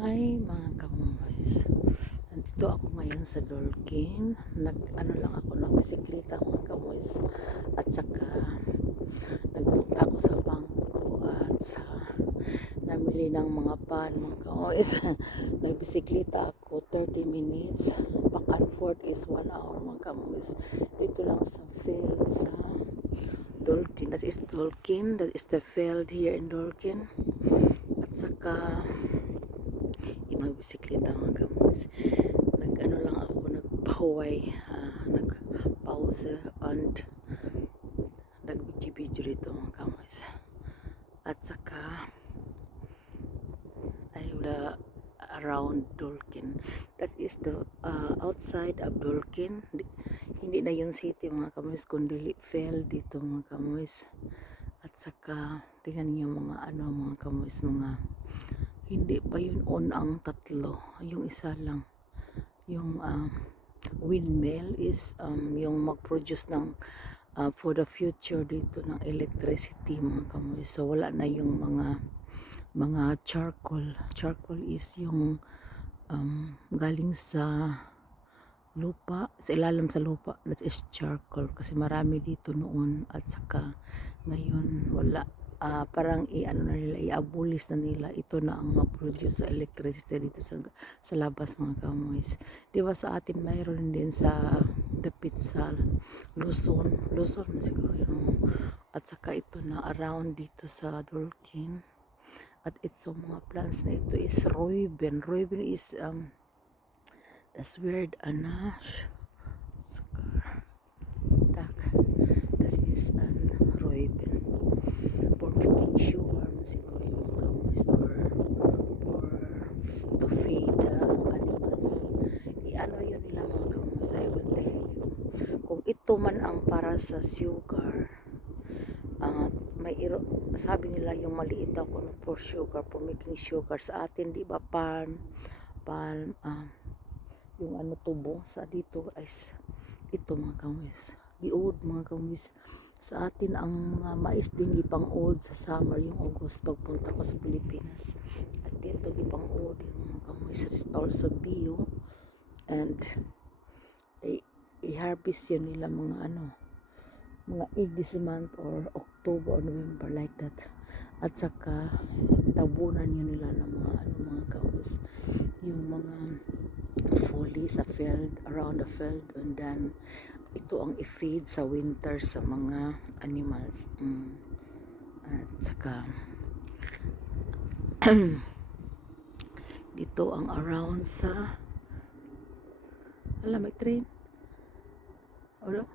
Hi mga kamumays. Nandito ako ngayon sa Dolkin. Nagbisikleta mga kamumays. At saka nagpunta ako sa bangko at sa namili ng mga pan mga kamumays. Nagbisikleta ako 30 minutes. Back and forth is 1 hour mga kamumays. Dito lang sa field sa Dolkin. That is Dolkin. That is the field here in Dolkin. At saka magbisikleta mga kamus. Lang ako, nagpahuway, nagpause and nagbidyo-bidyo dito mga kamus. At saka ay wala around Dolkin. That is the outside of Dolkin. Hindi na yung city mga kamus, kundi field dito mga kamus. At saka tingnan niyo mga mga kamus, mga hindi pa yun on ang tatlo, yung isa lang. Yung windmill is yung mag-produce ng for the future dito ng electricity mga kamoy. So wala na yung mga charcoal. Charcoal is yung galing sa lupa, sa ilalim sa lupa. That is charcoal kasi marami dito noon at saka ngayon wala. Parang i-abolish na nila, ito na ang ma-produce sa electricity dito sa labas mga kamoys. Di ba sa atin mayroon din sa dapit sa Luzon na siguro yun. At saka ito na around dito sa Dolkin. At ito mga plants na ito is Reuben. Reuben is das weird sukar. Tak. Das is an Reuben. For making sugar siguro yung kamoys or to feed the animals. Iano yun nila mga kamoys, I will tell you. Kung ito man ang para sa sugar, sabi nila yung maliit ako for sugar, for making sugar. Sa atin di ba palm yung tubo sa dito is ito mga kamoys. Giud mga kamoys. Sa atin ang mais din gipang old sa summer yung August pagpunta ko sa Pilipinas. At dito gipang old yung mga kamoy. So this also bio and i-harvest yun nila mga 8 this month or October or November like that. At saka tabunan yun nila ng mga kamoy. Yung mga fully sa field, around the field, and then ito ang i-feed sa winter sa mga animals. At saka dito ang around sa may train. Ano?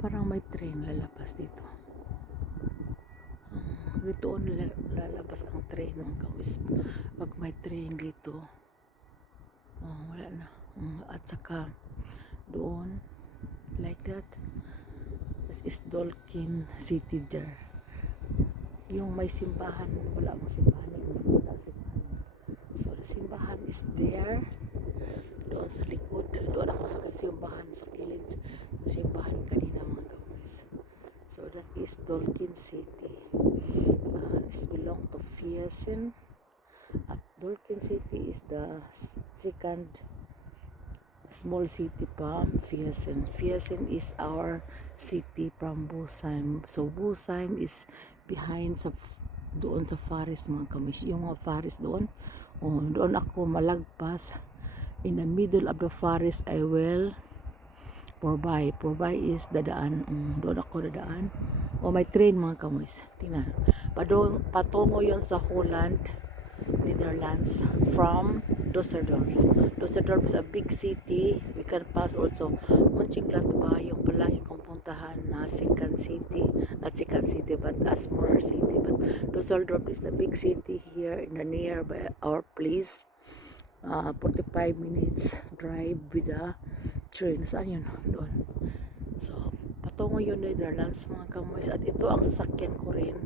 Parang may train lalabas dito. Dito lalabas ang train ng kawis. Pag may train dito, wala na. At saka doon like that. This is Dolkin City there. Yung may simbahan, wala mong simbahan, so the simbahan is there doon sa likod. Doon ako sa simbahan sa kilid ng simbahan kanina mga kamulis. So that is Dolkin City. This belong to Fiesen. Dolkin City is the second small city from Fiesen. Fiesen is our city from Busheim. So Busheim is behind doon sa forest mga kamis. Yung mga forest doon. Doon ako malagpas. In the middle of the forest I will Porbay. Porbay is dadaan. Doon ako dadaan. May train mga kamis. Tingnan. Patungo yon sa Holland, Netherlands from Düsseldorf. Düsseldorf is a big city. We can pass also Mönchengladbach, yung palagi kong puntahan na second city. Not second city but a smaller city. But Düsseldorf is a big city here in the nearby our place. 45 minutes drive with a train. Saan yun? Doon. So, patungo yun Netherlands mga kamoys. At ito ang sasakyan ko rin.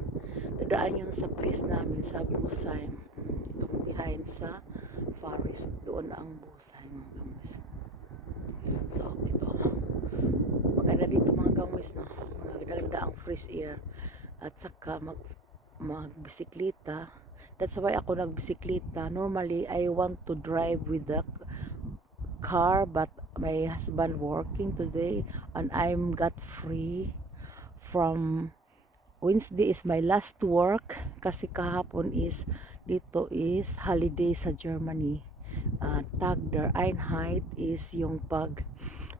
Dadaan yun sa place namin sa Busheim. Itong behind sa forest. Doon ang Busheim mga kamoys. So, ito. Maganda dito mga kamoys, no? Maganda ang fresh air. At saka magbisikleta. That's why ako nagbisikleta. Normally, I want to drive with the car, but my husband working today and I'm got free from Wednesday is my last work kasi kahapon is dito is holiday sa Germany. Tag der Einheit is yung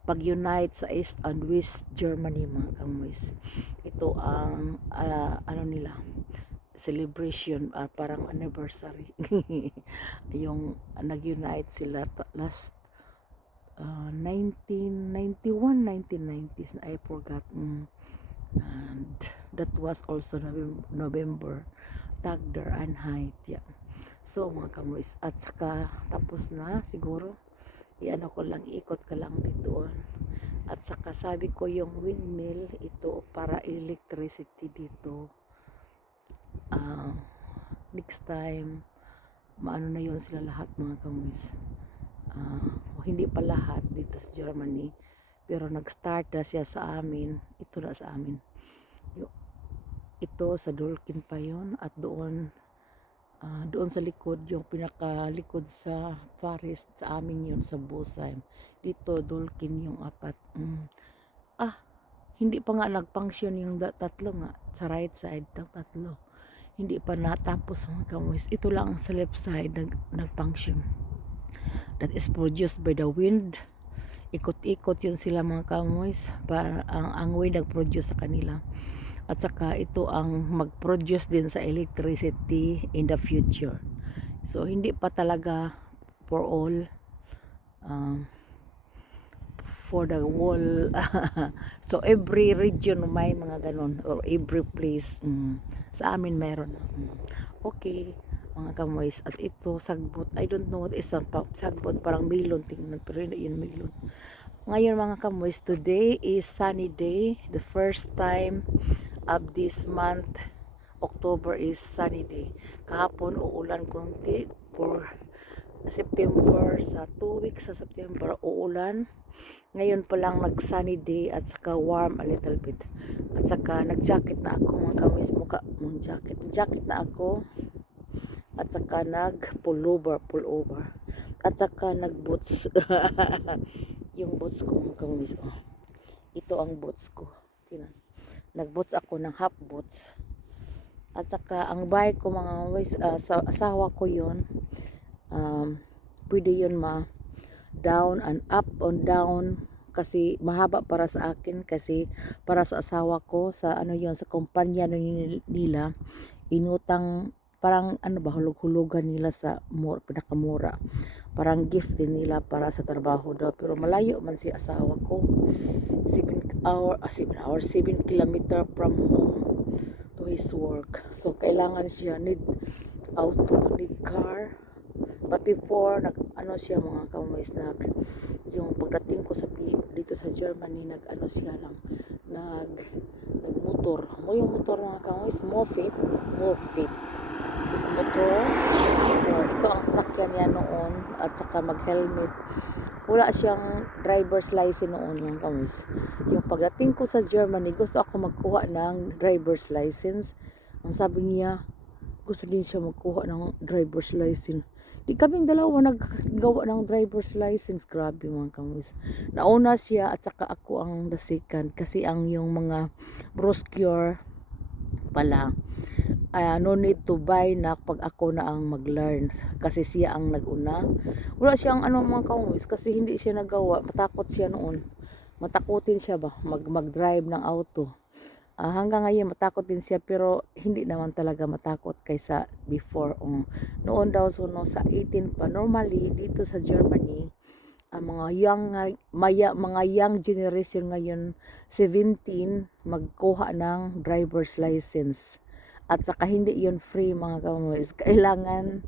pag-unite sa East and West Germany, mga kamoys. Ito ang ano nila, celebration, parang anniversary. Yung nag-unite sila last 1991, 1990s, I forgot. And that was also November, Tag der Einheit. Yeah. So mga kamoys, at saka tapos na siguro, iano ko lang, ikot ka lang dito. At saka sabi ko yung windmill, ito para electricity dito. Next time, maano na yon sila lahat, mga kamoys. Hindi pa lahat dito sa Germany, pero nag-start na siya sa amin. Ito na sa amin. Ito sa Dulkin pa yon, at doon sa likod, yung pinakalikod sa Paris, sa amin yun, sa Bosheim. Dito, Dulkin yung apat. Hindi pa nga nag-function yung tatlo nga, sa right side, tatlo. Hindi pa natapos, mga kamoys. Ito lang sa left side, nag-function. That is produced by the wind. Ikot-ikot yun sila, mga kamoys. Para ang wind nag-produce sa kanila. At saka ito ang mag-produce din sa electricity in the future. So hindi pa talaga for all, for the whole. So every region may mga ganon, or every place. Sa amin meron. Okay, mga kamoys. At ito sagbot, I don't know what is sagbot, parang melon tingnan, pero hindi yun melon. Ngayon, mga kamoys, today is sunny day, the first time of this month. October is sunny day. Kahapon uulan konti for September, sa 2 weeks sa September uulan. Ngayon pa lang nag-sunny day at saka warm a little bit. At saka nag-jacket na ako, mga kamoys, mukha mong jacket na ako. At saka nag-pullover. At saka nag-boots. Yung boots ko, mga kamoys. Ito ang boots ko. Tingnan. Nag-boots ako ng half boots. At saka ang bike ko, mga kamoys, sa asawa ko yun. Pwede yun down and up and down, kasi mahaba para sa akin, kasi para sa asawa ko, sa ano yun, sa kumpanya nila, inutang, parang ano ba, hulog-hulugan nila sa pinakamura, parang gift din nila para sa trabaho daw, pero malayo man si asawa ko, 7 kilometer from home to his work. So kailangan siya need auto, need car. But before, ano siya, mga kamoys, yung pagdating ko dito sa Germany, siya lang, nagmotor. Yung motor, mga kamoys, Mofit is motor. Ito ang sasakyan niya noon, at saka mag-helmet. Wala siyang driver's license noon, mga kamoys. Yung pagdating ko sa Germany, gusto ako magkuha ng driver's license. Ang sabi niya, gusto din siya magkuha ng driver's license. Di kaming dalawa naggawa ng driver's license. Grabe, mga kamoys. Nauna siya at saka ako ang the second. Kasi ang yung mga brochure pala, no need to buy na pag ako na ang mag-learn. Kasi siya ang nag-una. Wala siyang mga kamoys, kasi hindi siya nagawa. Matakot siya noon. Matakutin siya ba? Mag-drive ng auto. Hanggang ngayon matakot din siya, pero hindi naman talaga matakot kaysa before. Noon daw, so sa 18 pa, normally dito sa Germany, mga young generation ngayon, 17 magkuha ng driver's license. At saka hindi yun free, mga kamoys. Kailangan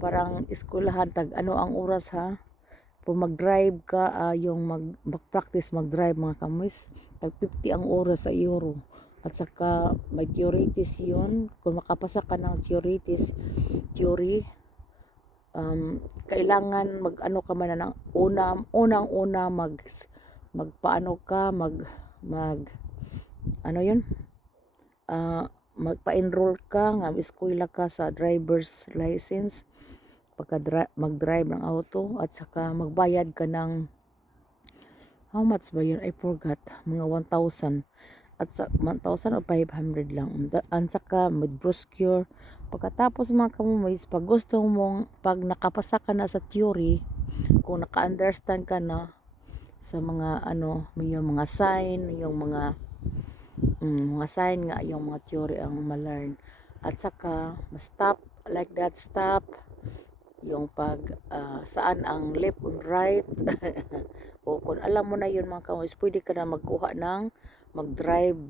parang eskwelahan, ang oras ha, kung mag-drive ka, yung mag-practice mag-drive, mga kamoys, tag 50 ang oras sa euro. At saka may theories yun. Kung makapasa ka ng theory, kailangan ka man ng unang-una magpaano ka, ano yun? magpa-enroll ka nga eskwela ka sa driver's license pagka mag-drive ng auto at saka magbayad ka ng how much ba yun? I forgot. Mga 1,000 at sa 1,000 o 500 lang. At saka with brochure. Pagkatapos mga kamumays, pag gusto mong, pag nakapasa ka na sa theory, kung naka-understand ka na sa mga ano, yung mga sign, yung mga sign nga, yung mga theory ang ma-learn. At saka, stop, like that, stop, yung pag saan ang left and right o kung alam mo na yun mga kamuis, pwede ka na magkuha ng mag-drive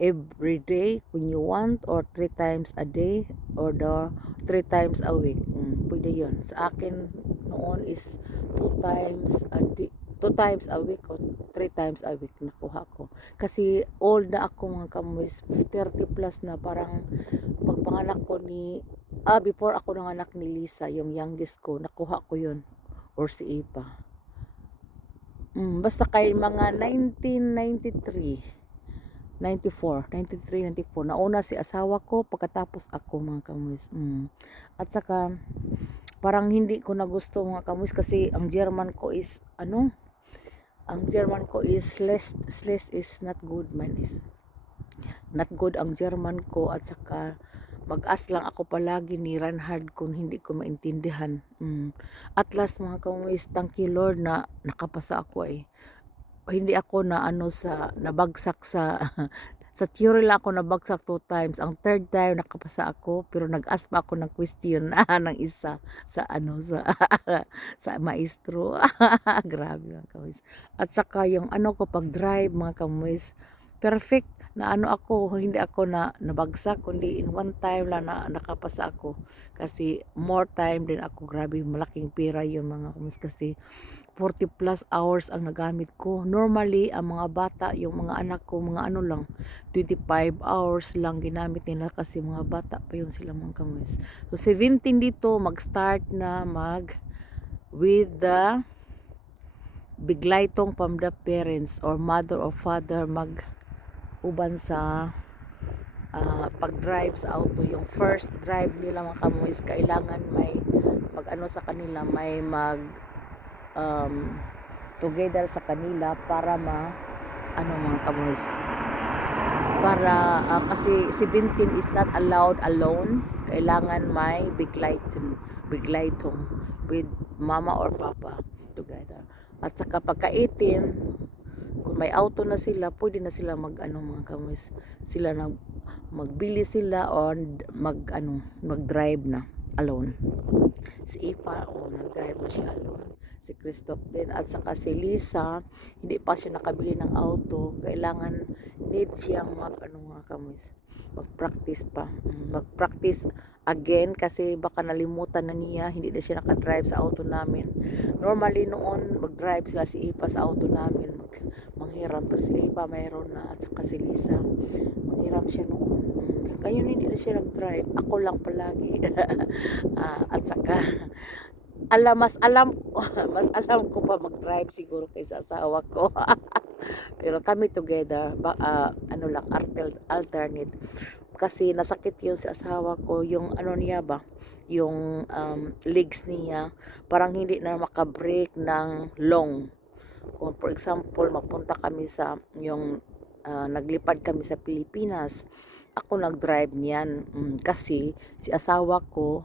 every day when you want or 3 times a day or 3 times a week. Pwede yun. Sa akin noon is 2 times a day, 2 times a week o 3 times a week nakuha ko. Kasi old na ako mga kamuis, 30 plus na, parang pagpanganak ko ni before ako nanganak ni Lisa, yung youngest ko, nakuha ko yun or si Ipa. Basta kay mga 1993 94, 93, 94. Nauna si asawa ko, pagkatapos ako mga kamuis. At saka, parang hindi ko na gusto mga kamuis kasi ang German ko is, ang German ko is, less is not good. Mine is not good ang German ko. At saka, mag-ask lang ako palagi ni Reinhard kung hindi ko maintindihan. At last mga kamuis, thank you Lord na nakapasa ako hindi ako na nabagsak sa sa theory lang ako nabagsak 2 times. Ang third time nakapasa ako pero nag-ask pa ako ng question ng isa sa sa maestro. Grabe mga kamuis. At saka yung ko pag drive mga kamuis, perfect na ako, hindi ako nabagsak kundi in one time lang na nakapasa ako kasi more time din ako. Grabe, malaking pera yun mga kamuis kasi 40 plus hours ang nagamit ko. Normally, ang mga bata, yung mga anak ko, mga lang, 25 hours lang ginamit nila kasi mga bata pa yun sila mga kamis. So, 17 dito, mag-start na with the biglaytong from the parents or mother or father uban sa pag-drive sa auto. Yung first drive nila mga kamis, kailangan may sa kanila, may together sa kanila para mga kamuis, para kasi 17 is not allowed alone, kailangan may biglaytong with mama or papa together. At saka pagka 18, kung may auto na sila, pwede na sila mga kamuis, sila magbili sila or mag-drive na alone. Si Ipa, nag-drive na siya alone. Si Christoph din. At saka si Lisa, hindi pa siya nakabili ng auto. Kailangan, need siyang mga kamis, mag-practice pa. Mag-practice again kasi baka nalimutan na niya. Hindi na siya nakadrive sa auto namin. Normally noon, mag-drive sila si Ipa sa auto namin. Manghiram. Pero si Ipa mayroon na. At saka si Lisa, manghiram siya noon. Kaya hindi na siya nag-drive. Ako lang palagi. At saka, mas alam ko pa mag-drive siguro kaysa asawa ko. Pero kami together, lang, alternate. Kasi nasakit yun sa asawa ko, yung niya ba, yung legs niya, parang hindi na makabrake ng long. Kung for example, magpunta kami sa, naglipad kami sa Pilipinas, ako nag-drive niyan. Kasi si asawa ko,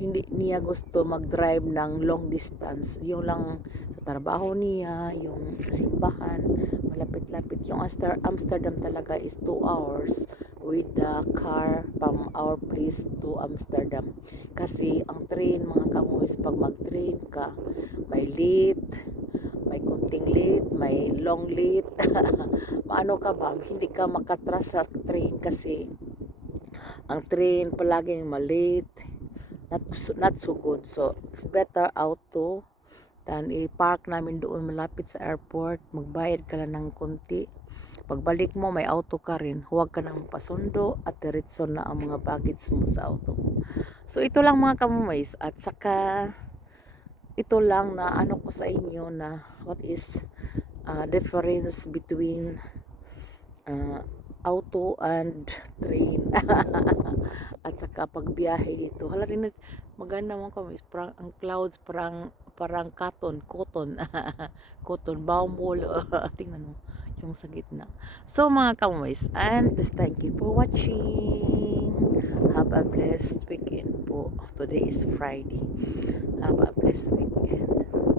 hindi niya gusto mag-drive ng long distance. Yung lang sa trabaho niya, yung sa simbahan, malapit-lapit. Yung Amsterdam talaga is 2 hours with the car from our place to Amsterdam. Kasi ang train mga kamuis, pag mag-train ka, may late, may kunting late, may long late. Paano ka ba? Hindi ka makatras sa train kasi ang train palaging malate, not so good. So, it's better auto than i-park namin doon malapit sa airport. Magbayad ka lang ng konti. Pagbalik mo, may auto ka rin. Huwag ka nang pasundo at diretso na ang mga baggage mo sa auto mo. So, ito lang mga kamumays. At saka, ito lang na ko sa inyo na what is difference between ah, auto and train. At saka pagbiyahe dito. Hala din maganda mo kami. Parang ang clouds parang cotton. Cotton bumble. Tingnan mo yung sa gitna. So mga kamoys, and just thank you for watching. Have a blessed weekend po. Today is Friday. Have a blessed weekend.